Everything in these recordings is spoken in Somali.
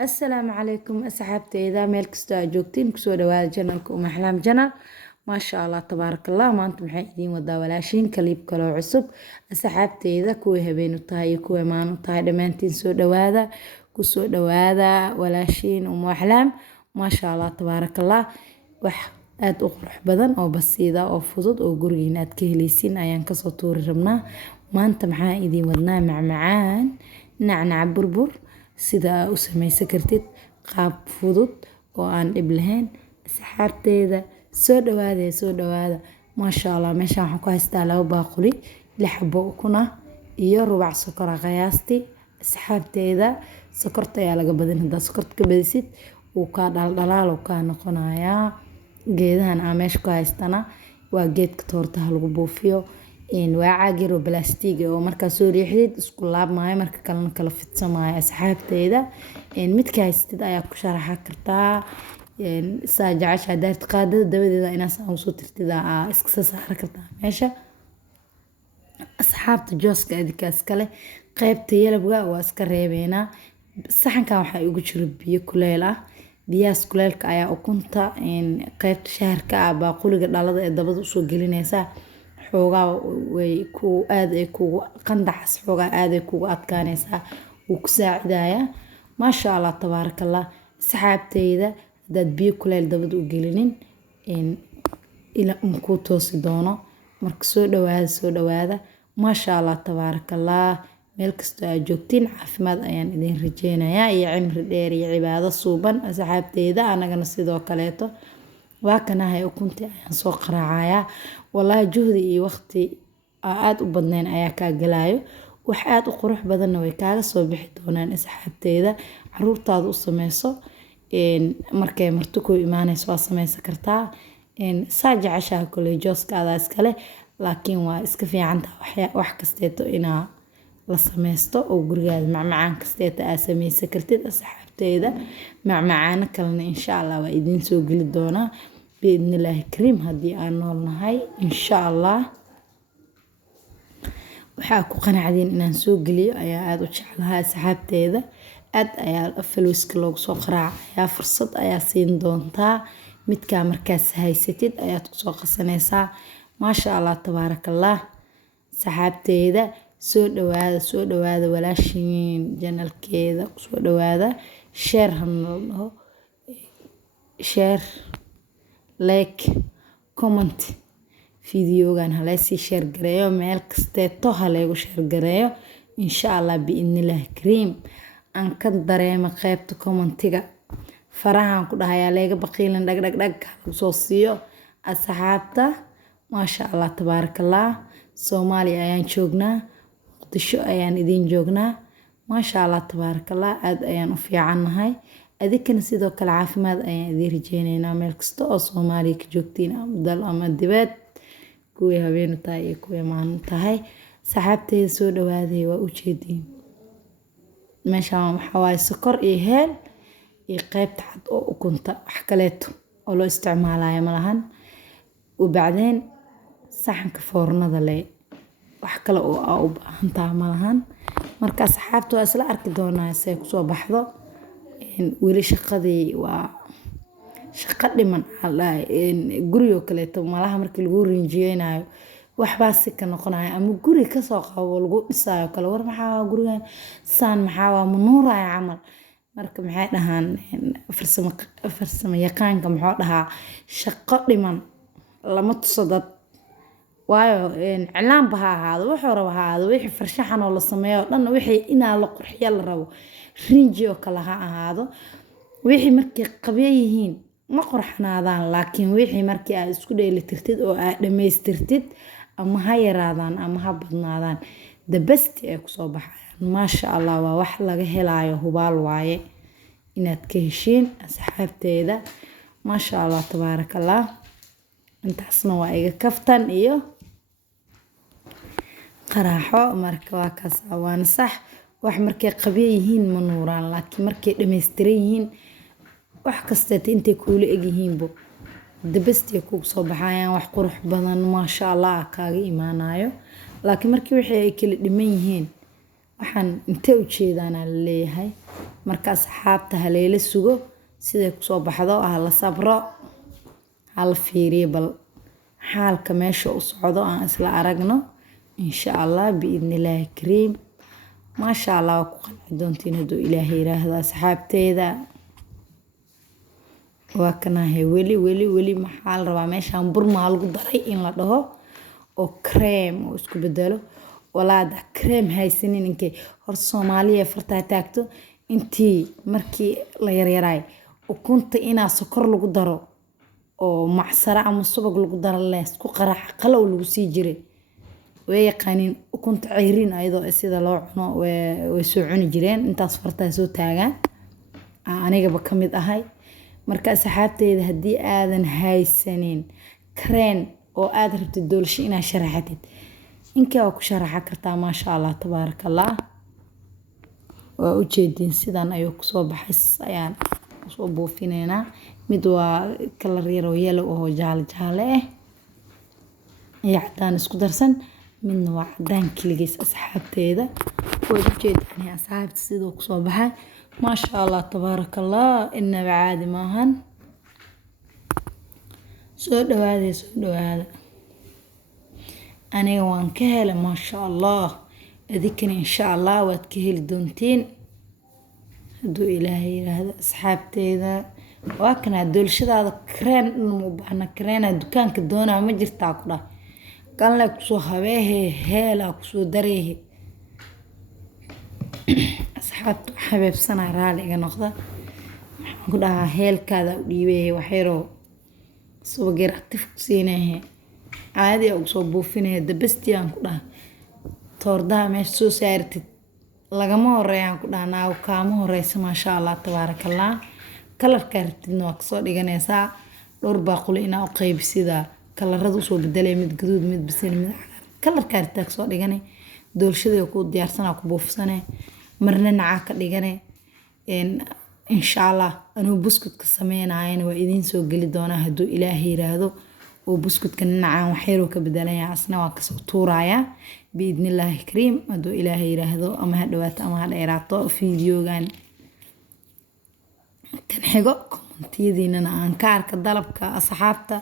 السلام عليكم أصحابتي إذا ميل كستو joogtiin kusoo dhawaada janalka Uma Axlaam Janal maasha Allah tabaaraka Allah maanta maxay idiin wadaa walaashiin kaliib kaloo cusub asxaabteyda kuwa habeen u tahay iyo kuwa maan u tahay dhamaantiin soo dhawaada kusoo dhawaada walaashiin Uma Axlaam maasha Allah tabaaraka Allah wax aad u qurux badan oo basiida oo fudud oo gurigiina aad ka helaysiin ayaan kasoo tuuri rabnaa maanta maxaa idiin wadnaa macmacaan nacnac burbur sida u samaysan kartid qaab fudud oo aan dhib lahayn asxaabteeda soo dhawaada maasha Allah meeshaan waxaan ku haystaa 2 baaquli 6 xabo ukun ah iyo rubac sokor ah qiyaastii asxaabteeda sokorta ayaa laga badin hadaa sokorta ka badisid uu ka dhaldhalaal uu ka noqonayaa geedahan aan meesha ku haystana waa geedka toortaha lagu buufiyo waa caag yar oo plastic oo marka soo riixdid isku laabmaayo marka kalena kala fidsamaayo asxaabteeda midka haystid ayaa ku sharaxa kartaa saa jacasha daarт qaadada dabadeeda inaas aan soo tirtida iska saar kartaa meesha asxaabta jooska adikaas kale qaybta yelabga waa iska reebeena saxankan waxa ugu jiro biyo kuleel ah biyaas kuleelka ayaa ukunta qaybta shaharka baaquliga dhalada ee dabada u soo gelinaysa xoogaa way ku aad ay kugu qandaxas xoogaa aad ay kugu adkaanaysaa uu ku saacidaya maasha Allah tabaarakallah asxaabteyda dad biyo kuleel dabada u gelinin ila ku toosi doono marka soo dhawaada maasha Allah tabaarakallah meel kasta aad joogtiin caafimaad ayaan idin rajeynayaa iyo cimri dheer iyo cibaado suuban asxaabteyda anagana sidoo kaleeto waa kanahay ukuntii ayaan soo qaraacayaa wallahi juhdi iyo waqti aad u badnayn ayaa ka galaayo wax aad u qurux badanna way kaaga soo bixi doonaan asxaabteyda caruurtaada u sameyso markay marti ku imaanayso waa sameysan kartaa saa jeceshaha kale jooskaada iskale laakiin waa iska fiican tahay wax kasteeto inaa la sameysto oo gurigaada macmacaan kasteeta aad sameysan kartid asxaabteyda macmacaano kalena insha Allah waa idin soo geli doonaa بإذن الله كريم هدي أنا نهاي إن شاء الله وحاكو قناعدين إن نسوق لي أيا عاد وشعلها سحابتي ذا أد أيا الفلوس كلوك سوقرا أيا فرصة أيا سين دونتا متكا مركز هاي ستيد أيا تسوق السنيسا ما شاء الله تبارك الله سحابتي ذا سود وهذا ولا شين جنال كذا سود وهذا شير هم شير like comment videogan halaysii share gareeyo meel kasteeto haleegu share gareeyo insha Allah biidnillah kariim aan ka dareemo qaybta commentiga farahan ku dhahayaa leega baqiilan dhag soo siiyo asxaabta maasha Allah tabaarakallah Soomaaliya ayaan joognaa Muqdisho ayaan idin joognaa maasha Allah tabaarakallah aad ayaan u fiicanahay adikana sidoo kale caafimaad ayaan idin rajeynaynaa meel kasta oo Soomaaliya ka joogtiin dal ama dibad kuwa habeen tahay iyo kuwa maan tahay saxaabteyda soo dhawaaday waa u jeedin meeshaan waxa waay sokor iyo heel iyo qaybta cad oo ukunta wax kaleeto oo loo isticmaalayo malahan u bacdeen saxanka foornada leh wax kale oo u baahan tahay malahan marka saxaabtu waa isla arki doonaa say ku soo baxdo weli shaqadii waa shaqo dhiman guriga kaleeto malaha markii lagu rinjiyeynayo waxbaa si ka noqonayo ama guri ka soo qabo lagu dhisayo kale war maxaa gurigan saan maxaa waa manuuraya camal marka maxay dhahaan farsamo yaqaanka muxuu dhahaa shaqo dhiman lama tuso dad waayo iclaan baha ahaado wuxuu rabo ahaado wixii farshaxan oo la sameeyo dhan wixii inaa la qurxiyo la rabo rinji oo kala ha ahaado wixii markay qabyo yihiin ma qurxanaadaan laakiin wixii markii aad isku dheelitirtid oo aad dhameystirtid ama ha yaraadaan ama ha badnaadaan the best ay ku soo baxayaan maasha Allah waa wax laga helaayo hubaal waaye inaad ka heshiin asxaabteeda maasha Allah tabaarakallah intaasna waa iga kaftan iyo qaraaxo marka waa kaas waan sax wax markay qabyo yihiin ma nuuraan laakiin markay dhameystiran yihiin wax kasta intay kuula eg yihiinbo dabastay ku soo baxayaan wax qurux badan maasha Allah kaaga imaanayo laakiin markii wixii ay kala dhiman yihiin waxaan intee u jeedana leeyahay marka asxaabta haleela sugo siday kusoo baxdo la sabro hal fiiriyo bal xaalka meesha u socdo aan isla aragno insha Allah biidnillaahi kariim maasha Allah ku qanci doontiin haduu Ilaahay yiraahdo asxaabteeda waa kanahay weli maxaa la rabaa meeshaan bur ma lagu daray in la dhaho oo cream oo isku bedelo walaada cream haysanin inkay hor Soomaaliya farta taagto intii markii la yaryaray ukunta ina sokor lagu daro oo macsara ama subag lagu daro la isku qarax qalow lagu sii jiray way yaqaanin ukunta ceyrin ayadoo sida loo cuno way soo cuni jireen intaas farta soo taagan anigaba kamid ahay marka asxaabteeda hadii aadan haysanin cream oo aad rabto doolsho ina sharaxatid inka ku sharaxa kartaa ma sha Allah tabarakallah waa u jeedin sidan ayuu ku soo baxay ayaan soo buufinayna mid waa kalar yar oo yellow oo jaale iyo cadaan isku darsan midna waa cadaan kaligiis asxaabteeda way u jeedin asxaabta sidoo ku soo baxay ma sha Allah tabarakallah inna caadi maahan soo dhawaada aniga waan ka helay ma sha Allah adikana insha Allah waad ka heli doontiin haduu Ilaahay yiraahdo asxaabteeda waa kana doolshadaada kreen u baahna kreen dukaanka doona ma jirtaa ku dhaa kan la ku soo habeehe heela ku soo dareehe asxaabtu xabeebsana raaliga noqda waxaan ku dhahaa heelkaada u dhiibay waxyaro soo geeractif ku siinayhe caadi oo soo buufinay dabastiyaan ku dhahaa toordaha meesha soo saartid lagama horeeyaan ku dhahnaa oo kaama horeysa ma sha Allah tabarakallah kalarka rabtidna waa soo dhiganaysaa dhowr baaquli ina u qaybsida kalaradu soo bedelay mid gaduud mid bisin mid kalarka rabtid soo dhiganay doolshada ku diyaarsanaa ku buufsanay marna naca ka dhiganay insha Allah anuu buskudka sameeynaayna waa idin soo gali doona haduu Ilaahay yiraahdo oo buskudka nacaan waxyaro ka bedelaya asna waa ka soo tuuraya biidnillaahi kariim haduu Ilaahay yiraahdo ama ha dhawaato ama ha dheeraato fiidiyogan kan xigo kommentiyadiina aan ka arka dalabka asxaabta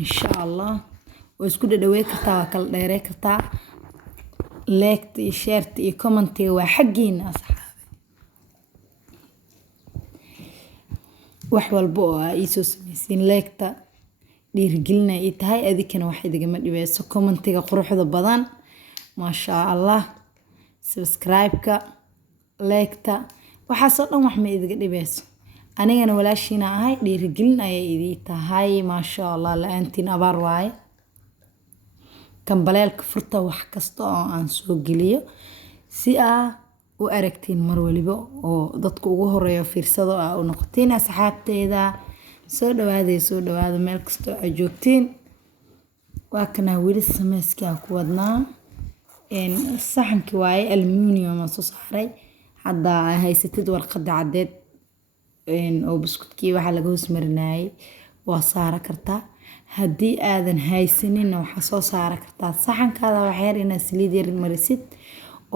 insha Allah oo isku dhadhawey kartaa waa kala dheerey kartaa like iyo share iyo comment waa xaqiina asxaab wax walbo oo ay soo sameeyeen like-ta dhiirgelina ay tahay adikana wax idagama dhibeyso commentiga quruxda badan ma sha Allah subscribe-ka like-ta waxa soo dhan wax ma idiga dhibeyso anigana walaashina ahay dhiirgelin ay idii tahay ma sha Allah laantiin abaar waay kan baleelka furta wax kasta oo aan soo geliyo si u aragtiin mar waliba oo dadku ugu horeeyo fiirsado oo noqoteen asxaabteeda soo dhawaada meel kasta oo joogtiin waa kana wili sameeska ku wadnaa saxanki waaye aluminium soo saaray hadda haysatid warqada cadeed oo buskudkii waxa laga hoos marinayay waa saara kartaa hadii aadan haysanin waxa soo saara kartaa saxankaada wax yar ina saliid yar marisid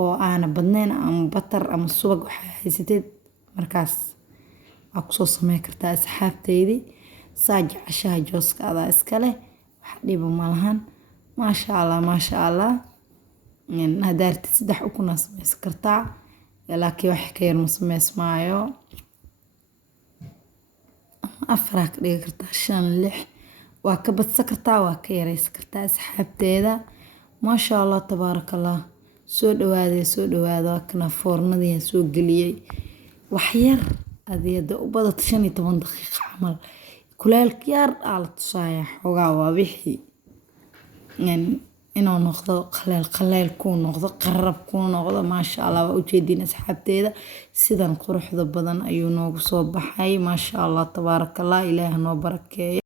oo aana badnayn ama batar ama subag waxa haysatid markaas ku soo sameey kartaa asxaabteedii saaji cashaha jooskaada iskale wax dhibo malahan ma sha Allah hadaartid saddex ukun sameeysan kartaa laakiin wax ka yar ma sameysmaayo afar ka dhigi kartaa 5 6 waa ka badsan kartaa waa ka yareysan kartaa asxaabteeda ma sha Allah tabarakallah soo dhawaada kana foornadii soo galiyay wax yar adiyada u badad 15 daqiiqo camal kuleelka yar la tusaya xogaa waa wixii inuu noqdo qaleel ku noqdo qarab ku noqdo ma sha Allah waa u jeedin asxaabteeda sidan quruxda badan ayuu noogu soo baxay ma sha Allah tabarakallah ilaahay noo barakeeyo